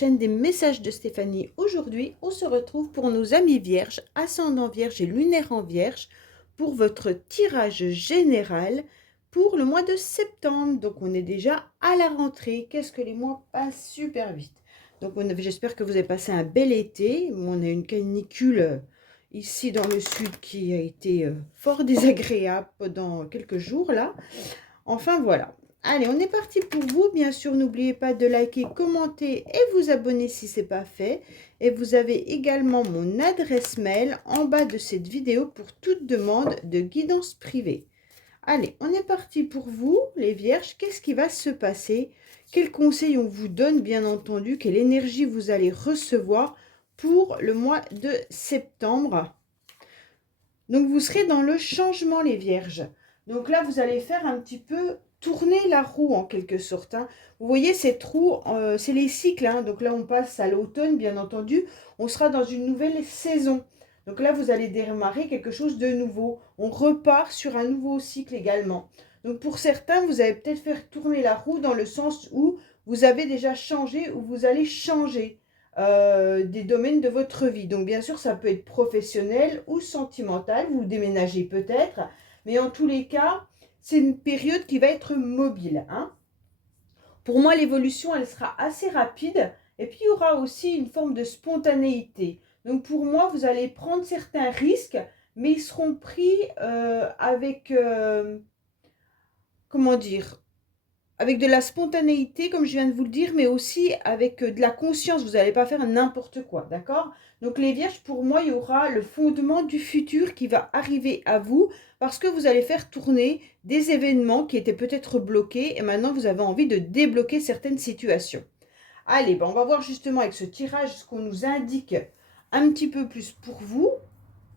chaîne des messages de Stéphanie. Aujourd'hui, on se retrouve pour nos amis vierges, ascendant vierge et lunaire en vierge, pour votre tirage général pour le mois de septembre. Donc, on est déjà à la rentrée. Qu'est-ce que les mois passent super vite. Donc, j'espère que vous avez passé un bel été. On a une canicule ici dans le sud qui a été fort désagréable pendant quelques jours là. Enfin, voilà. Allez, on est parti pour vous. Bien sûr, n'oubliez pas de liker, commenter et vous abonner si ce n'est pas fait. Et vous avez également mon adresse mail en bas de cette vidéo pour toute demande de guidance privée. Allez, on est parti pour vous, les vierges. Qu'est-ce qui va se passer? Quels conseils on vous donne, bien entendu? Quelle énergie vous allez recevoir pour le mois de septembre? Donc, vous serez dans le changement, les vierges. Donc là, vous allez faire un petit peu tourner la roue en quelque sorte. Hein. Vous voyez, cette roue, c'est les cycles. Hein. Donc là, on passe à l'automne, bien entendu. On sera dans une nouvelle saison. Donc là, vous allez démarrer quelque chose de nouveau. On repart sur un nouveau cycle également. Donc pour certains, vous allez peut-être faire tourner la roue dans le sens où vous avez déjà changé ou vous allez changer des domaines de votre vie. Donc bien sûr, ça peut être professionnel ou sentimental. Vous déménagez peut-être. Mais en tous les cas, c'est une période qui va être mobile. Hein. Pour moi, l'évolution, elle sera assez rapide. Et puis, il y aura aussi une forme de spontanéité. Donc, pour moi, vous allez prendre certains risques, mais ils seront pris avec, comment dire, avec de la spontanéité, comme je viens de vous le dire, mais aussi avec de la conscience. Vous n'allez pas faire n'importe quoi, d'accord? Donc les vierges, pour moi, il y aura le fondement du futur qui va arriver à vous parce que vous allez faire tourner des événements qui étaient peut-être bloqués et maintenant vous avez envie de débloquer certaines situations. Allez, ben on va voir justement avec ce tirage ce qu'on nous indique un petit peu plus pour vous.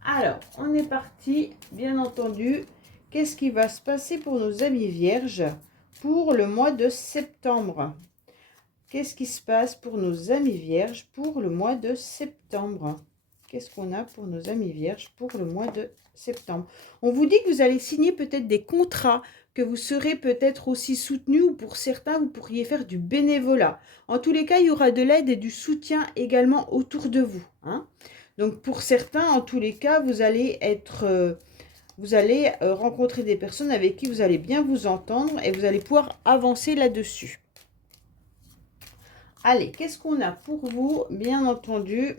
Alors, on est parti, bien entendu. Qu'est-ce qui va se passer pour nos amis vierges pour le mois de septembre? Qu'est-ce qui se passe pour nos amis vierges pour le mois de septembre? Qu'est-ce qu'on a pour nos amis vierges pour le mois de septembre? On vous dit que vous allez signer peut-être des contrats, que vous serez peut-être aussi soutenu ou pour certains, vous pourriez faire du bénévolat. En tous les cas, il y aura de l'aide et du soutien également autour de vous. Hein. Donc pour certains, en tous les cas, vous allez être... vous allez rencontrer des personnes avec qui vous allez bien vous entendre et vous allez pouvoir avancer là-dessus. Allez, qu'est-ce qu'on a pour vous? Bien entendu.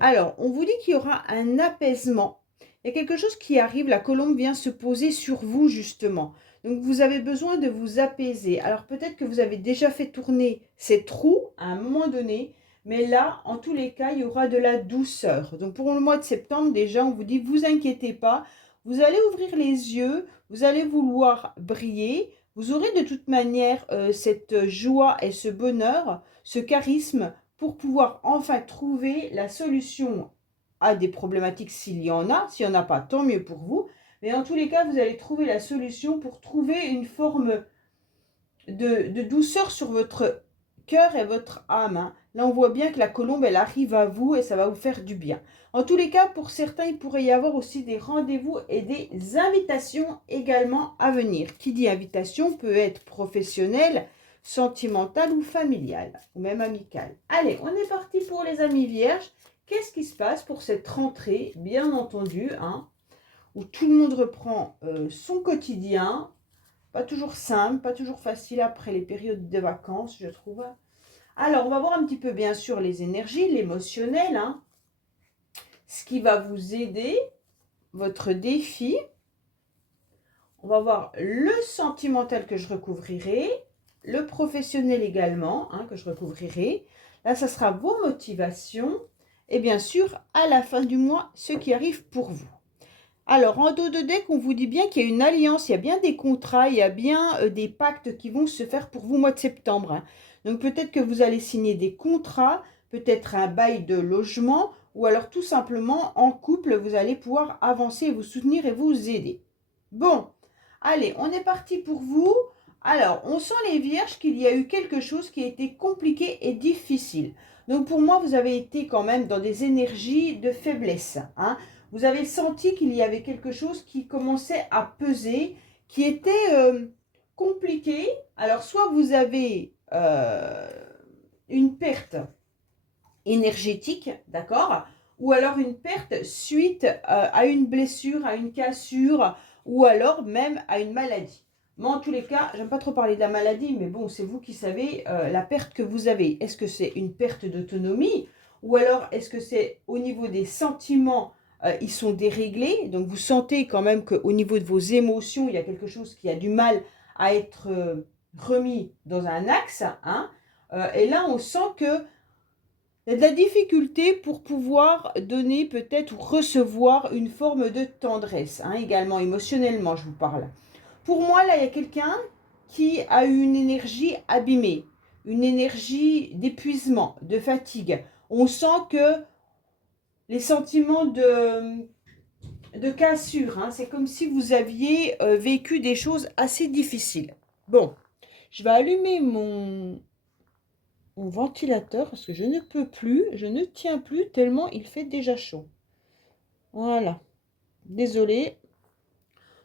Alors, on vous dit qu'il y aura un apaisement. Il y a quelque chose qui arrive, la colombe vient se poser sur vous justement. Donc, vous avez besoin de vous apaiser. Alors, peut-être que vous avez déjà fait tourner cette roue à un moment donné. Mais là, en tous les cas, il y aura de la douceur. Donc, pour le mois de septembre, déjà, on vous dit, vous inquiétez pas. Vous allez ouvrir les yeux. Vous allez vouloir briller. Vous aurez de toute manière cette joie et ce bonheur, ce charisme pour pouvoir enfin trouver la solution à des problématiques s'il y en a. S'il n'y en a pas, tant mieux pour vous. Mais en tous les cas, vous allez trouver la solution pour trouver une forme de douceur sur votre cœur et votre âme. Hein. Là, on voit bien que la colombe, elle arrive à vous et ça va vous faire du bien. En tous les cas, pour certains, il pourrait y avoir aussi des rendez-vous et des invitations également à venir. Qui dit invitation peut être professionnelle, sentimentale ou familiale, ou même amicale. Allez, on est parti pour les amis vierges. Qu'est-ce qui se passe pour cette rentrée, bien entendu, hein, où tout le monde reprend son quotidien. Pas toujours simple, pas toujours facile après les périodes de vacances, je trouve. Alors, on va voir un petit peu, bien sûr, les énergies, l'émotionnel. Hein, ce qui va vous aider, votre défi. On va voir le sentimental que je recouvrirai, le professionnel également, hein, que je recouvrirai. Là, ça sera vos motivations. Et bien sûr, à la fin du mois, ce qui arrive pour vous. Alors, en dos de deck, on vous dit bien qu'il y a une alliance, il y a bien des contrats, il y a bien des pactes qui vont se faire pour vous au mois de septembre. Hein. Donc, peut-être que vous allez signer des contrats, peut-être un bail de logement, ou alors tout simplement, en couple, vous allez pouvoir avancer, vous soutenir et vous aider. Bon, allez, on est parti pour vous. Alors, on sent les vierges qu'il y a eu quelque chose qui a été compliqué et difficile. Donc, pour moi, vous avez été quand même dans des énergies de faiblesse, hein. Vous avez senti qu'il y avait quelque chose qui commençait à peser, qui était compliqué. Alors, soit vous avez une perte énergétique, d'accord? Ou alors une perte suite à une blessure, à une cassure, ou alors même à une maladie. Moi, en tous les cas, j'aime pas trop parler de la maladie, mais bon, c'est vous qui savez la perte que vous avez. Est-ce que c'est une perte d'autonomie? Ou alors, est-ce que c'est au niveau des sentiments, ils sont déréglés? Donc, vous sentez quand même qu'au niveau de vos émotions, il y a quelque chose qui a du mal à être remis dans un axe, hein? Et là, on sent que il y a de la difficulté pour pouvoir donner peut-être ou recevoir une forme de tendresse, hein, également émotionnellement, je vous parle. Pour moi, là, il y a quelqu'un qui a une énergie abîmée, une énergie d'épuisement, de fatigue. On sent que les sentiments de cassure, hein, c'est comme si vous aviez vécu des choses assez difficiles. Bon, je vais allumer mon ventilateur parce que je ne peux plus, je ne tiens plus tellement il fait déjà chaud. Voilà, désolée.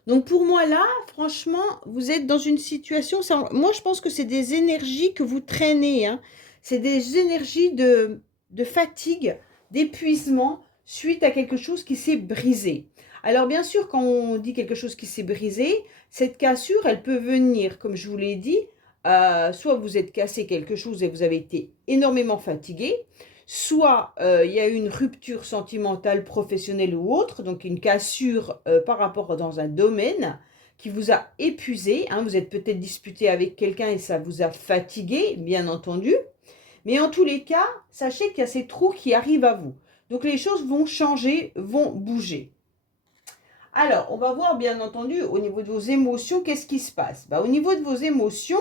Donc pour moi là, franchement, vous êtes dans une situation, moi je pense que c'est des énergies que vous traînez, hein. C'est des énergies de fatigue, d'épuisement suite à quelque chose qui s'est brisé. Alors bien sûr, quand on dit quelque chose qui s'est brisé, cette cassure, elle peut venir, comme je vous l'ai dit, soit vous êtes cassé quelque chose et vous avez été énormément fatigué, soit il y a eu une rupture sentimentale, professionnelle ou autre, donc une cassure par rapport dans un domaine qui vous a épuisé, hein, vous êtes peut-être disputé avec quelqu'un et ça vous a fatigué, bien entendu, mais en tous les cas, sachez qu'il y a ces trous qui arrivent à vous. Donc les choses vont changer, vont bouger. Alors, on va voir bien entendu au niveau de vos émotions, qu'est-ce qui se passe? Au niveau de vos émotions,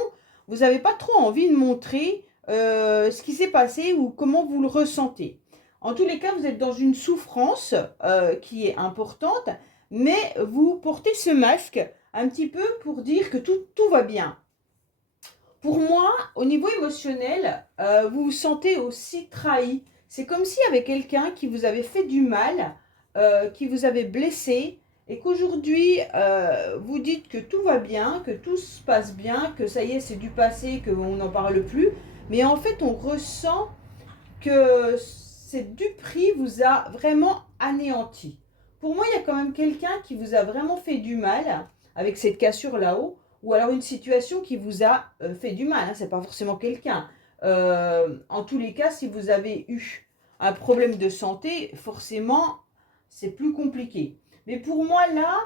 vous n'avez pas trop envie de montrer ce qui s'est passé ou comment vous le ressentez. En tous les cas, vous êtes dans une souffrance qui est importante, mais vous portez ce masque un petit peu pour dire que tout va bien. Pour moi, au niveau émotionnel, vous vous sentez aussi trahi. C'est comme s'il y avait quelqu'un qui vous avait fait du mal, qui vous avait blessé, et qu'aujourd'hui, vous dites que tout va bien, que tout se passe bien, que ça y est, c'est du passé, qu'on n'en parle plus. Mais en fait, on ressent que cette duperie vous a vraiment anéanti. Pour moi, il y a quand même quelqu'un qui vous a vraiment fait du mal, avec cette cassure là-haut, ou alors une situation qui vous a fait du mal, hein, c'est pas forcément quelqu'un. En tous les cas, si vous avez eu un problème de santé, forcément, c'est plus compliqué. Mais pour moi, là,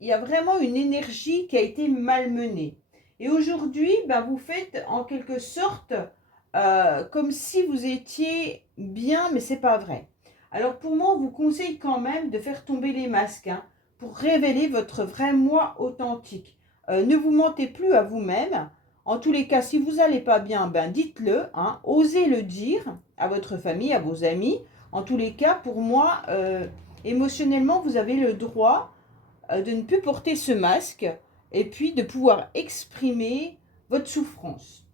il y a vraiment une énergie qui a été malmenée. Et aujourd'hui, vous faites en quelque sorte comme si vous étiez bien, mais c'est pas vrai. Alors pour moi, on vous conseille quand même de faire tomber les masques, hein, pour révéler votre vrai moi authentique. Ne vous mentez plus à vous-même. En tous les cas, si vous n'allez pas bien, dites-le, hein, osez le dire à votre famille, à vos amis. En tous les cas, pour moi, émotionnellement, vous avez le droit de ne plus porter ce masque et puis de pouvoir exprimer votre souffrance.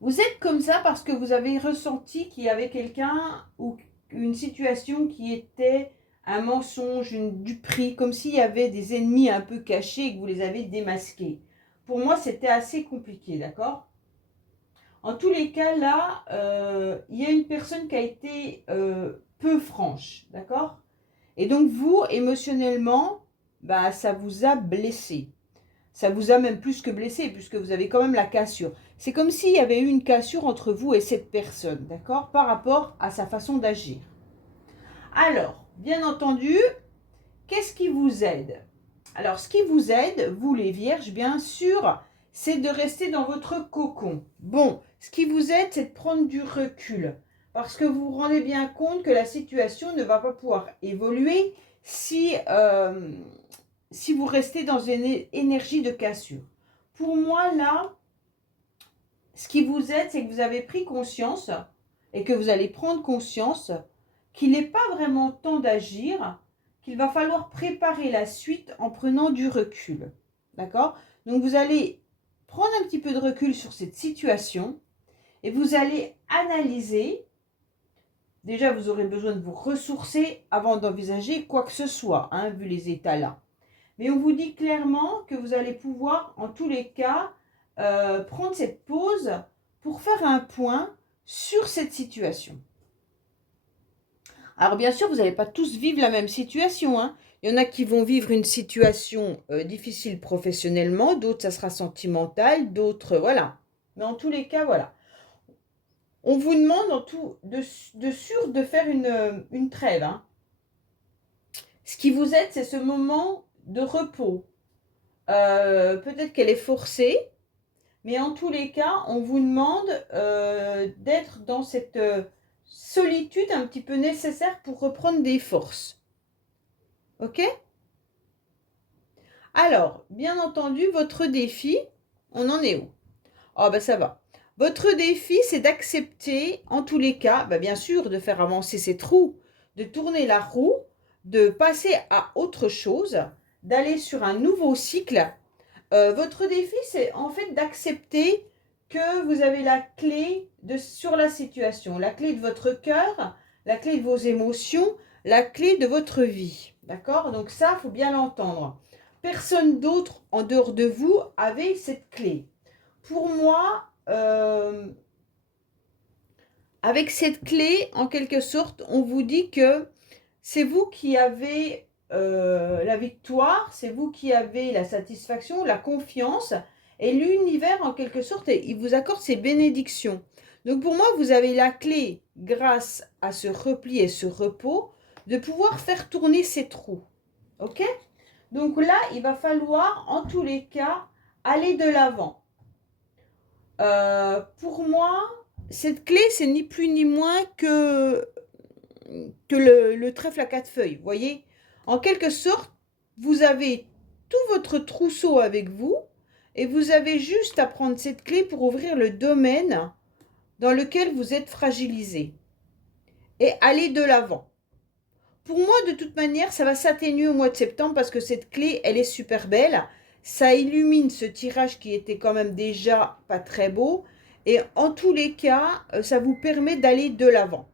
Vous êtes comme ça parce que vous avez ressenti qu'il y avait quelqu'un ou une situation qui était un mensonge, une duperie, comme s'il y avait des ennemis un peu cachés et que vous les avez démasqués. Pour moi, c'était assez compliqué, d'accord? En tous les cas, là, il y a une personne qui a été peu franche, d'accord? Et donc, vous, émotionnellement, ça vous a blessé. Ça vous a même plus que blessé, puisque vous avez quand même la cassure. C'est comme s'il y avait eu une cassure entre vous et cette personne, d'accord? Par rapport à sa façon d'agir. Alors, bien entendu, qu'est-ce qui vous aide? Alors, ce qui vous aide, vous les vierges, bien sûr, c'est de rester dans votre cocon. Bon, ce qui vous aide, c'est de prendre du recul. Parce que vous vous rendez bien compte que la situation ne va pas pouvoir évoluer si vous restez dans une énergie de cassure. Pour moi, là, ce qui vous aide, c'est que vous avez pris conscience et que vous allez prendre conscience qu'il n'est pas vraiment temps d'agir, qu'il va falloir préparer la suite en prenant du recul. D'accord? Donc, vous allez prendre un petit peu de recul sur cette situation et vous allez analyser. Déjà, vous aurez besoin de vous ressourcer avant d'envisager quoi que ce soit, hein, vu les états là. Mais on vous dit clairement que vous allez pouvoir, en tous les cas, prendre cette pause pour faire un point sur cette situation. Alors bien sûr, vous n'allez pas tous vivre la même situation, hein. Il y en a qui vont vivre une situation difficile professionnellement, d'autres ça sera sentimental, d'autres voilà. Mais en tous les cas, voilà. On vous demande en tout de sûr de faire une trêve, hein. Ce qui vous aide, c'est ce moment de repos. Peut-être qu'elle est forcée, mais en tous les cas, on vous demande d'être dans cette solitude un petit peu nécessaire pour reprendre des forces. Ok? Alors, bien entendu, votre défi, on en est où? Oh, ben ça va. Votre défi, c'est d'accepter, en tous les cas, ben bien sûr, de faire avancer cette roue, de tourner la roue, de passer à autre chose, d'aller sur un nouveau cycle. Votre défi, c'est en fait d'accepter que vous avez la clé sur la situation, la clé de votre cœur, la clé de vos émotions, la clé de votre vie. D'accord? Donc ça, il faut bien l'entendre. Personne d'autre en dehors de vous avait cette clé. Pour moi, avec cette clé, en quelque sorte, on vous dit que c'est vous qui avez la victoire, c'est vous qui avez la satisfaction, la confiance, et l'univers, en quelque sorte, il vous accorde ses bénédictions. Donc pour moi, vous avez la clé, grâce à ce repli et ce repos, de pouvoir faire tourner ces trous. Ok? Donc là, il va falloir, en tous les cas, aller de l'avant. Pour moi, cette clé, c'est ni plus ni moins que le trèfle à 4 feuilles. Vous voyez? En quelque sorte, vous avez tout votre trousseau avec vous et vous avez juste à prendre cette clé pour ouvrir le domaine dans lequel vous êtes fragilisé et aller de l'avant. Pour moi, de toute manière, ça va s'atténuer au mois de septembre parce que cette clé, elle est super belle. Ça illumine ce tirage qui était quand même déjà pas très beau. Et en tous les cas, ça vous permet d'aller de l'avant.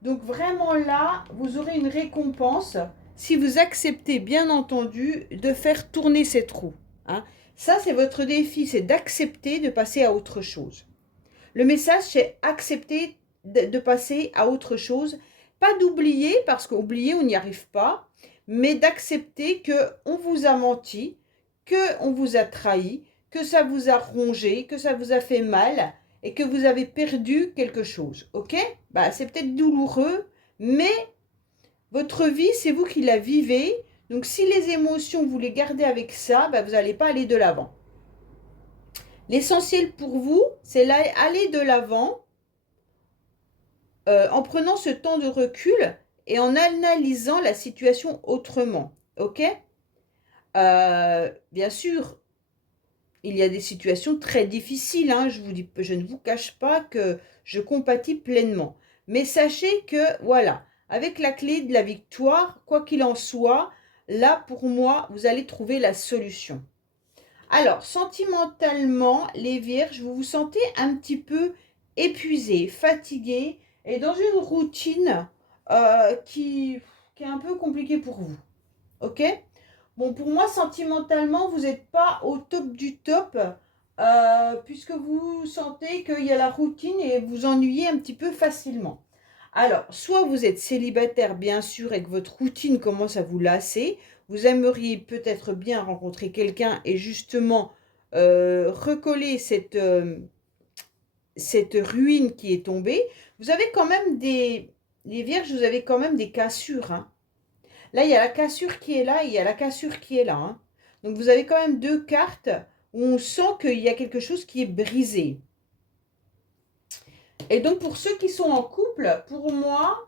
Donc vraiment là, vous aurez une récompense si vous acceptez, bien entendu, de faire tourner cette roue. Hein. Ça, c'est votre défi, c'est d'accepter de passer à autre chose. Le message, c'est accepter de passer à autre chose. Pas d'oublier, parce qu'oublier, on n'y arrive pas, mais d'accepter qu'on vous a menti, qu'on vous a trahi, que ça vous a rongé, que ça vous a fait mal et que vous avez perdu quelque chose. Ok? Bah, c'est peut-être douloureux, mais votre vie, c'est vous qui la vivez. Donc, si les émotions, vous les gardez avec ça, bah, vous n'allez pas aller de l'avant. L'essentiel pour vous, c'est aller de l'avant en prenant ce temps de recul et en analysant la situation autrement. Ok? Bien sûr, il y a des situations très difficiles. Hein, je ne vous cache pas que je compatis pleinement. Mais sachez que, voilà, avec la clé de la victoire, quoi qu'il en soit, là, pour moi, vous allez trouver la solution. Alors, sentimentalement, les vierges, vous vous sentez un petit peu épuisé, fatigué et dans une routine qui est un peu compliquée pour vous. Ok? Bon, pour moi, sentimentalement, vous n'êtes pas au top du top puisque vous sentez qu'il y a la routine et vous ennuyez un petit peu facilement. Alors, soit vous êtes célibataire, bien sûr, et que votre routine commence à vous lasser. Vous aimeriez peut-être bien rencontrer quelqu'un et justement recoller cette ruine qui est tombée. Vous avez quand même les vierges, vous avez quand même des cassures. Hein. Là, il y a la cassure qui est là et il y a la cassure qui est là. Hein. Donc, vous avez quand même deux cartes où on sent qu'il y a quelque chose qui est brisé. Et donc, pour ceux qui sont en couple, pour moi,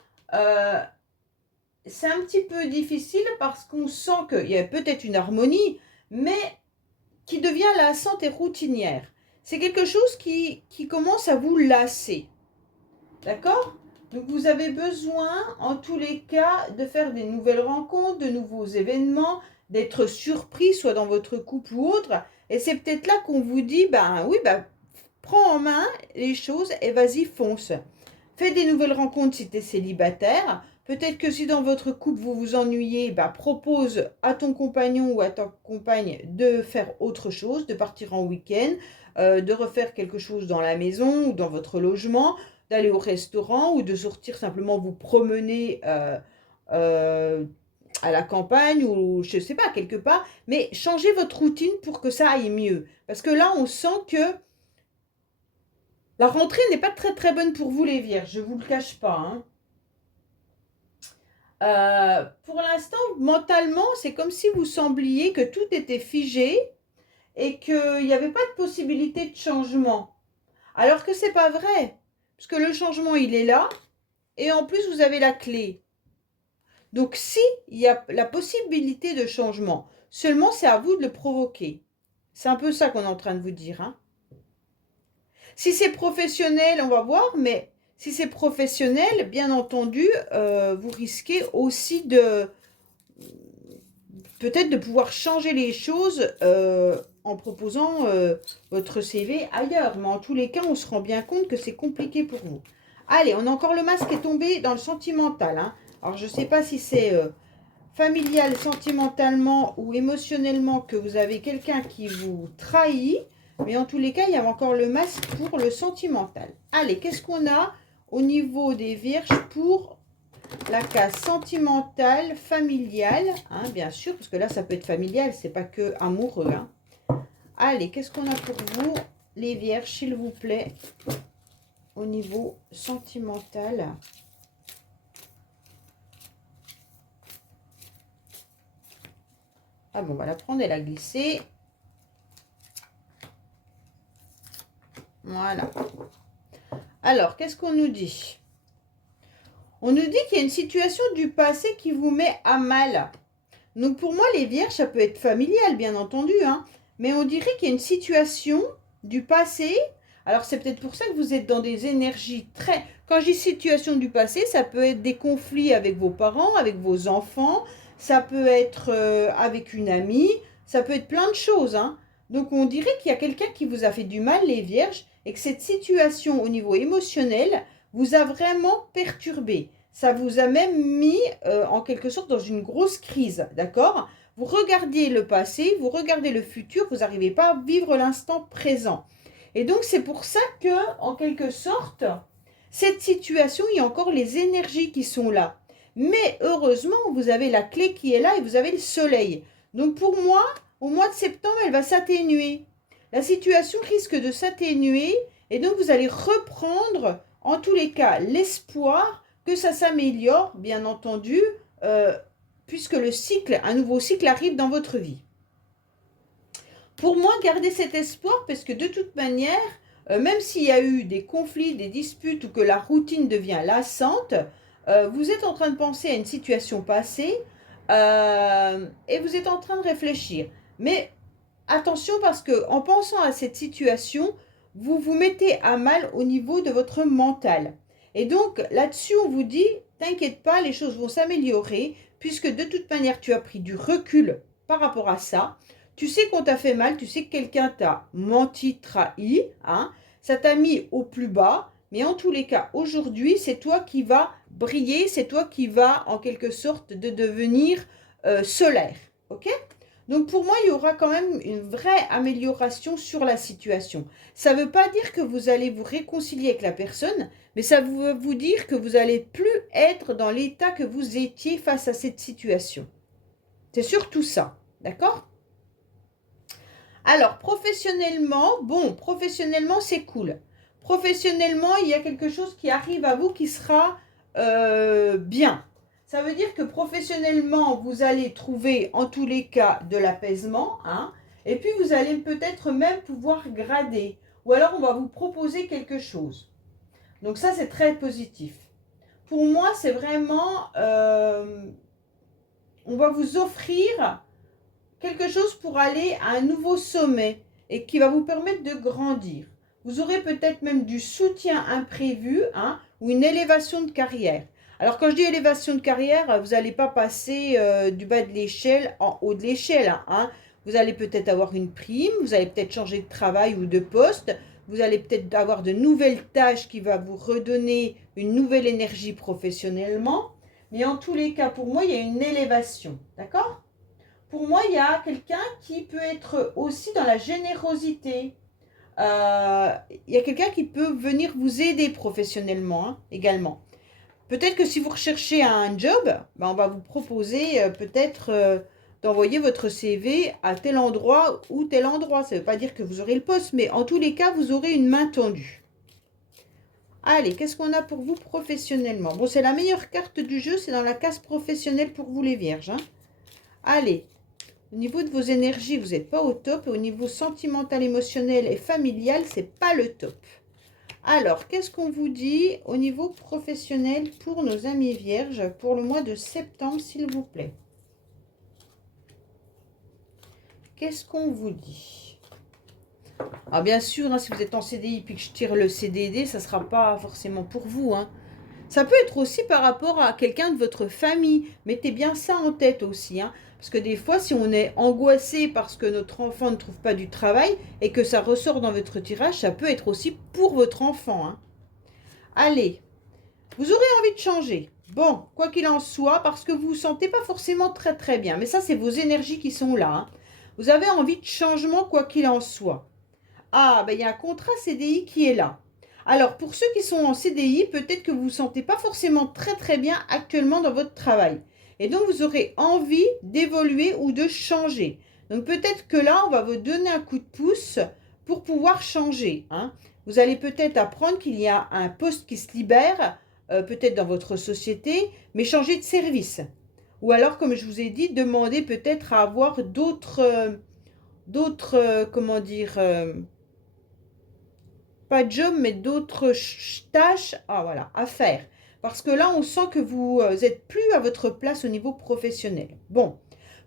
c'est un petit peu difficile parce qu'on sent qu'il y a peut-être une harmonie, mais qui devient lassante et routinière. C'est quelque chose qui commence à vous lasser. D'accord? Donc, vous avez besoin, en tous les cas, de faire des nouvelles rencontres, de nouveaux événements, d'être surpris, soit dans votre couple ou autre. Et c'est peut-être là qu'on vous dit, ben oui, ben, prends en main les choses et vas-y, fonce. Fais des nouvelles rencontres si tu es célibataire. Peut-être que si dans votre couple vous vous ennuyez, bah, propose à ton compagnon ou à ta compagne de faire autre chose, de partir en week-end, de refaire quelque chose dans la maison ou dans votre logement, d'aller au restaurant ou de sortir simplement vous promener euh, à la campagne ou je ne sais pas, quelque part. Mais changez votre routine pour que ça aille mieux. Parce que là, on sent que la rentrée n'est pas très très bonne pour vous les vierges, je ne vous le cache pas, hein. Pour l'instant, mentalement, c'est comme si vous sembliez que tout était figé et qu'il n'y avait pas de possibilité de changement. Alors que c'est pas vrai, parce que le changement, il est là, et en plus, vous avez la clé. Donc, si il y a la possibilité de changement, seulement c'est à vous de le provoquer. C'est un peu ça qu'on est en train de vous dire, hein. Si c'est professionnel, on va voir, mais si c'est professionnel, bien entendu, vous risquez aussi de peut-être de pouvoir changer les choses en proposant votre CV ailleurs. Mais en tous les cas, on se rend bien compte que c'est compliqué pour vous. Allez, on a encore le masque qui est tombé dans le sentimental, hein. Alors, je ne sais pas si c'est familial, sentimentalement ou émotionnellement que vous avez quelqu'un qui vous trahit. Mais en tous les cas, il y a encore le masque pour le sentimental. Allez, qu'est-ce qu'on a au niveau des vierges pour la case sentimentale, familiale, hein, bien sûr, parce que là, ça peut être familial, c'est pas que amoureux, hein. Allez, qu'est-ce qu'on a pour vous, les vierges, s'il vous plaît, au niveau sentimental? Ah bon, on va la prendre et la glisser. Voilà. Alors, qu'est-ce qu'on nous dit? On nous dit qu'il y a une situation du passé qui vous met à mal. Donc, pour moi, les vierges, ça peut être familial, bien entendu, hein, mais on dirait qu'il y a une situation du passé. Alors, c'est peut-être pour ça que vous êtes dans des énergies très... Quand je dis situation du passé, ça peut être des conflits avec vos parents, avec vos enfants, ça peut être avec une amie, ça peut être plein de choses, hein. Donc, on dirait qu'il y a quelqu'un qui vous a fait du mal, les vierges, et que cette situation au niveau émotionnel vous a vraiment perturbé. Ça vous a même mis en quelque sorte dans une grosse crise, d'accord? Vous regardez le passé, vous regardez le futur, vous n'arrivez pas à vivre l'instant présent. Et donc c'est pour ça que, en quelque sorte, cette situation, il y a encore les énergies qui sont là. Mais heureusement, vous avez la clé qui est là et vous avez le soleil. Donc pour moi, au mois de septembre, elle va s'atténuer. La situation risque de s'atténuer et donc vous allez reprendre, en tous les cas, l'espoir que ça s'améliore, bien entendu, puisque un nouveau cycle arrive dans votre vie. Pour moi, gardez cet espoir parce que de toute manière, même s'il y a eu des conflits, des disputes ou que la routine devient lassante, vous êtes en train de penser à une situation passée et vous êtes en train de réfléchir. Mais attention parce que en pensant à cette situation, vous vous mettez à mal au niveau de votre mental. Et donc là-dessus, on vous dit, t'inquiète pas, les choses vont s'améliorer puisque de toute manière, tu as pris du recul par rapport à ça. Tu sais qu'on t'a fait mal, tu sais que quelqu'un t'a menti, trahi, hein, ça t'a mis au plus bas. Mais en tous les cas, aujourd'hui, c'est toi qui vas briller, c'est toi qui vas en quelque sorte de devenir solaire. Ok ? Donc pour moi, il y aura quand même une vraie amélioration sur la situation. Ça ne veut pas dire que vous allez vous réconcilier avec la personne, mais ça veut vous dire que vous n'allez plus être dans l'état que vous étiez face à cette situation. C'est surtout ça, d'accord ? Alors, professionnellement, bon, professionnellement, c'est cool. Professionnellement, il y a quelque chose qui arrive à vous qui sera bien. Ça veut dire que professionnellement, vous allez trouver en tous les cas de l'apaisement, hein, et puis vous allez peut-être même pouvoir grader. Ou alors, on va vous proposer quelque chose. Donc ça, c'est très positif. Pour moi, c'est vraiment... on va vous offrir quelque chose pour aller à un nouveau sommet et qui va vous permettre de grandir. Vous aurez peut-être même du soutien imprévu, hein, ou une élévation de carrière. Alors quand je dis élévation de carrière, vous n'allez pas passer du bas de l'échelle en haut de l'échelle, hein. Vous allez peut-être avoir une prime, vous allez peut-être changer de travail ou de poste, vous allez peut-être avoir de nouvelles tâches qui vont vous redonner une nouvelle énergie professionnellement. Mais en tous les cas, pour moi, il y a une élévation. D'accord? Pour moi, il y a quelqu'un qui peut être aussi dans la générosité. Il y a quelqu'un qui peut venir vous aider professionnellement hein, également. Peut-être que si vous recherchez un job, ben on va vous proposer peut-être d'envoyer votre CV à tel endroit ou tel endroit. Ça ne veut pas dire que vous aurez le poste, mais en tous les cas, vous aurez une main tendue. Allez, qu'est-ce qu'on a pour vous professionnellement? Bon, c'est la meilleure carte du jeu, c'est dans la case professionnelle pour vous les vierges. Hein. Allez, au niveau de vos énergies, vous n'êtes pas au top. Et au niveau sentimental, émotionnel et familial, c'est pas le top. Alors, qu'est-ce qu'on vous dit au niveau professionnel pour nos amis vierges pour le mois de septembre, s'il vous plaît? Qu'est-ce qu'on vous dit? Ah, bien sûr, hein, si vous êtes en CDI puis que je tire le CDD, ça ne sera pas forcément pour vous. Hein. Ça peut être aussi par rapport à quelqu'un de votre famille. Mettez bien ça en tête aussi. Hein. Parce que des fois, si on est angoissé parce que notre enfant ne trouve pas du travail et que ça ressort dans votre tirage, ça peut être aussi pour votre enfant. Hein. Allez, vous aurez envie de changer. Bon, quoi qu'il en soit, parce que vous ne vous sentez pas forcément très très bien. Mais ça, c'est vos énergies qui sont là. Hein. Vous avez envie de changement, quoi qu'il en soit. Ah, ben il y a un contrat CDI qui est là. Alors, pour ceux qui sont en CDI, peut-être que vous ne vous sentez pas forcément très très bien actuellement dans votre travail. Et donc, vous aurez envie d'évoluer ou de changer. Donc, peut-être que là, on va vous donner un coup de pouce pour pouvoir changer. Hein. Vous allez peut-être apprendre qu'il y a un poste qui se libère, peut-être dans votre société, mais changer de service. Ou alors, comme je vous ai dit, demander peut-être à avoir d'autres, comment dire, pas de job, mais d'autres tâches voilà, à faire. Parce que là, on sent que vous n'êtes plus à votre place au niveau professionnel. Bon,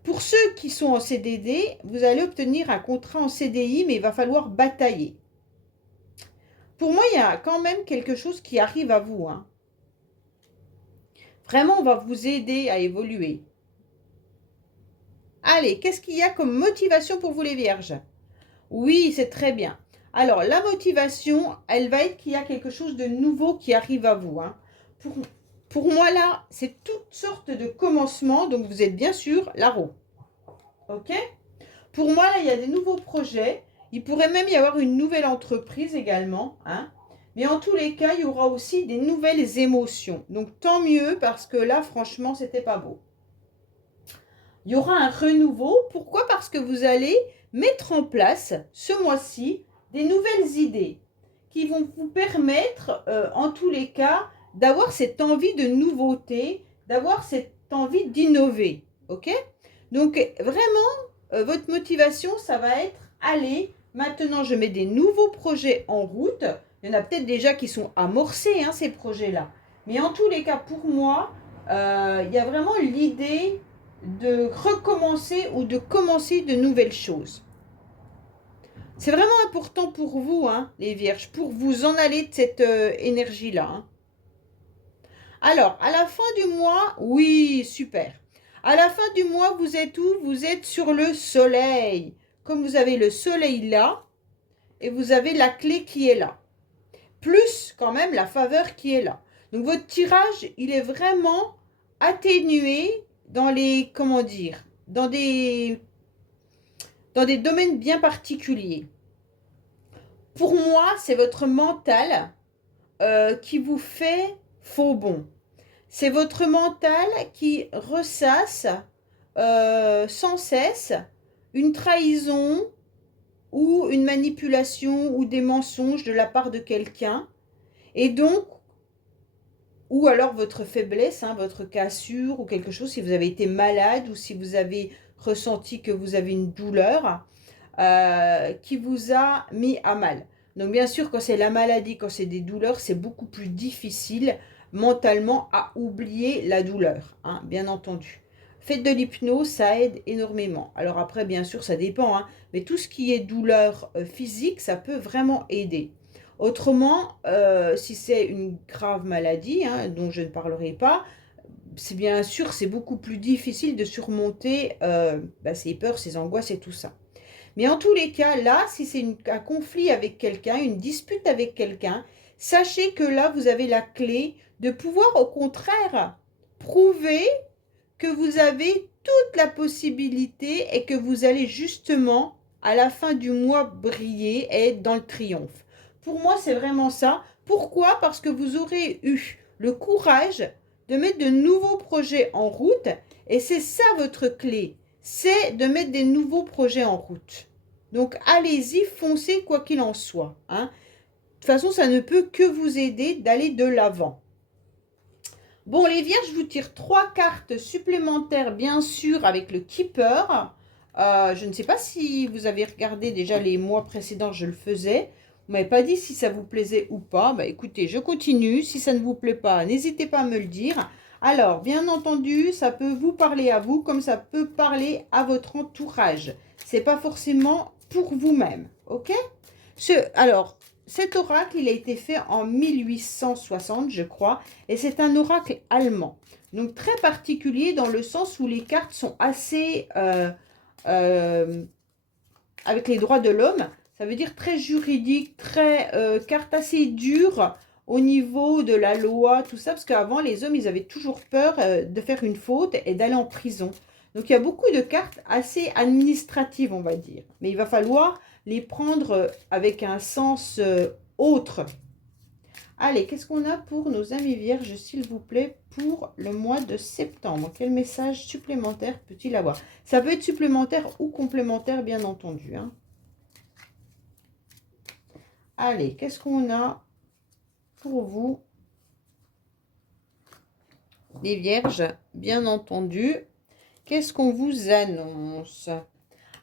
pour ceux qui sont en CDD, vous allez obtenir un contrat en CDI, mais il va falloir batailler. Pour moi, il y a quand même quelque chose qui arrive à vous. Hein. Vraiment, on va vous aider à évoluer. Allez, qu'est-ce qu'il y a comme motivation pour vous les vierges? Oui, c'est très bien. Alors, la motivation, elle va être qu'il y a quelque chose de nouveau qui arrive à vous. Hein. Pour moi, là, c'est toutes sortes de commencements. Donc, vous êtes bien sûr la roue. OK? Pour moi, là, il y a des nouveaux projets. Il pourrait même y avoir une nouvelle entreprise également. Hein. Mais en tous les cas, il y aura aussi des nouvelles émotions. Donc, tant mieux parce que là, franchement, c'était pas beau. Il y aura un renouveau. Pourquoi? Parce que vous allez mettre en place ce mois-ci des nouvelles idées qui vont vous permettre, en tous les cas, d'avoir cette envie de nouveauté, d'avoir cette envie d'innover. OK? Donc, vraiment, votre motivation, ça va être, allez, maintenant, je mets des nouveaux projets en route. Il y en a peut-être déjà qui sont amorcés, hein, ces projets-là. Mais en tous les cas, pour moi, il y a vraiment l'idée de recommencer ou de commencer de nouvelles choses. C'est vraiment important pour vous, hein, les vierges, pour vous en aller de cette énergie-là. Hein. Alors, à la fin du mois, oui, super. À la fin du mois, vous êtes où? Vous êtes sur le soleil. Comme vous avez le soleil là, et vous avez la clé qui est là. Plus quand même la faveur qui est là. Donc votre tirage, il est vraiment atténué dans les, comment dire, dans des domaines bien particuliers. Pour moi, c'est votre mental qui vous fait faux bond. C'est votre mental qui ressasse sans cesse une trahison ou une manipulation ou des mensonges de la part de quelqu'un. Et donc, ou alors votre faiblesse, hein, votre cassure ou quelque chose, si vous avez été malade ou si vous avez ressenti que vous avez une douleur qui vous a mis à mal. Donc bien sûr, quand c'est la maladie, quand c'est des douleurs, c'est beaucoup plus difficile mentalement à oublier la douleur, hein, bien entendu. Faites de l'hypnose, ça aide énormément. Alors après, bien sûr, ça dépend, hein, mais tout ce qui est douleur physique, ça peut vraiment aider. Autrement, si c'est une grave maladie, hein, dont je ne parlerai pas, c'est bien sûr, c'est beaucoup plus difficile de surmonter ses peurs, ses angoisses et tout ça. Mais en tous les cas, là, si c'est un conflit avec quelqu'un, une dispute avec quelqu'un, sachez que là, vous avez la clé de pouvoir, au contraire, prouvez que vous avez toute la possibilité et que vous allez justement, à la fin du mois, briller et être dans le triomphe. Pour moi, c'est vraiment ça. Pourquoi? Parce que vous aurez eu le courage de mettre de nouveaux projets en route et c'est ça votre clé, c'est de mettre des nouveaux projets en route. Donc, allez-y, foncez quoi qu'il en soit. Hein. De toute façon, ça ne peut que vous aider d'aller de l'avant. Bon, les vierges, je vous tire 3 cartes supplémentaires, bien sûr, avec le Keeper. Je ne sais pas si vous avez regardé déjà les mois précédents, je le faisais. Vous ne m'avez pas dit si ça vous plaisait ou pas. Bah, écoutez, je continue. Si ça ne vous plaît pas, n'hésitez pas à me le dire. Alors, bien entendu, ça peut vous parler à vous comme ça peut parler à votre entourage. Ce n'est pas forcément pour vous-même, ok? Alors, cet oracle, il a été fait en 1860, je crois, et c'est un oracle allemand. Donc, très particulier dans le sens où les cartes sont assez... avec les droits de l'homme, ça veut dire très juridique, très carte assez dure au niveau de la loi, tout ça, parce qu'avant, les hommes, ils avaient toujours peur de faire une faute et d'aller en prison. Donc, il y a beaucoup de cartes assez administratives, on va dire. Mais il va falloir les prendre avec un sens autre. Allez, qu'est-ce qu'on a pour nos amis vierges, s'il vous plaît, pour le mois de septembre? Quel message supplémentaire peut-il avoir? Ça peut être supplémentaire ou complémentaire, bien entendu. Hein. Allez, qu'est-ce qu'on a pour vous, les vierges, bien entendu? Qu'est-ce qu'on vous annonce?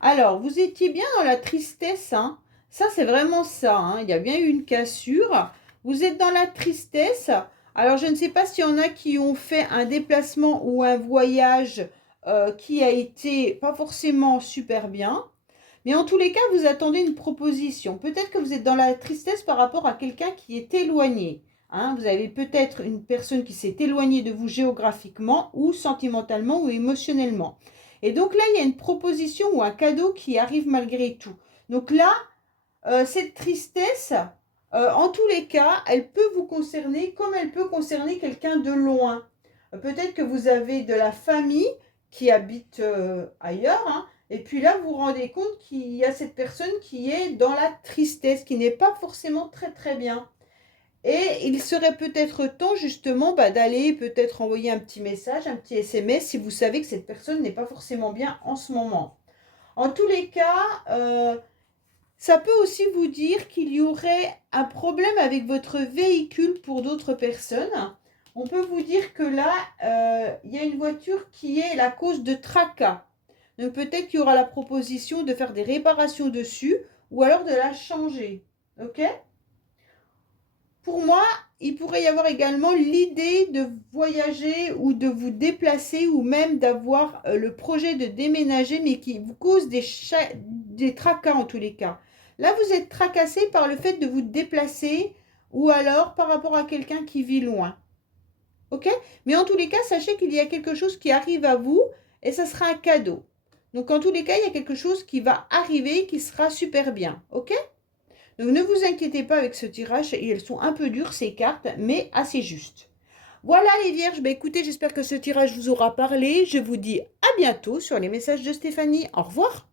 Alors, vous étiez bien dans la tristesse, hein? Ça, c'est vraiment ça, hein? Il y a bien eu une cassure. Vous êtes dans la tristesse. Alors, je ne sais pas s'il y en a qui ont fait un déplacement ou un voyage qui a été pas forcément super bien. Mais en tous les cas, vous attendez une proposition. Peut-être que vous êtes dans la tristesse par rapport à quelqu'un qui est éloigné. Hein, vous avez peut-être une personne qui s'est éloignée de vous géographiquement ou sentimentalement ou émotionnellement. Et donc là, il y a une proposition ou un cadeau qui arrive malgré tout. Donc là, cette tristesse, en tous les cas, elle peut vous concerner comme elle peut concerner quelqu'un de loin. Peut-être que vous avez de la famille qui habite ailleurs, hein, et puis là, vous vous rendez compte qu'il y a cette personne qui est dans la tristesse, qui n'est pas forcément très très bien. Et il serait peut-être temps justement d'aller peut-être envoyer un petit message, un petit SMS, si vous savez que cette personne n'est pas forcément bien en ce moment. En tous les cas, ça peut aussi vous dire qu'il y aurait un problème avec votre véhicule pour d'autres personnes. On peut vous dire que là, il y a une voiture qui est la cause de tracas. Donc peut-être qu'il y aura la proposition de faire des réparations dessus ou alors de la changer. Ok ? Pour moi, il pourrait y avoir également l'idée de voyager ou de vous déplacer ou même d'avoir le projet de déménager mais qui vous cause des tracas en tous les cas. Là, vous êtes tracassé par le fait de vous déplacer ou alors par rapport à quelqu'un qui vit loin. Ok ? Mais en tous les cas, sachez qu'il y a quelque chose qui arrive à vous et ça sera un cadeau. Donc, en tous les cas, il y a quelque chose qui va arriver qui sera super bien. Ok ? Donc, ne vous inquiétez pas avec ce tirage. Elles sont un peu dures, ces cartes, mais assez justes. Voilà les vierges. Écoutez, j'espère que ce tirage vous aura parlé. Je vous dis à bientôt sur les messages de Stéphanie. Au revoir.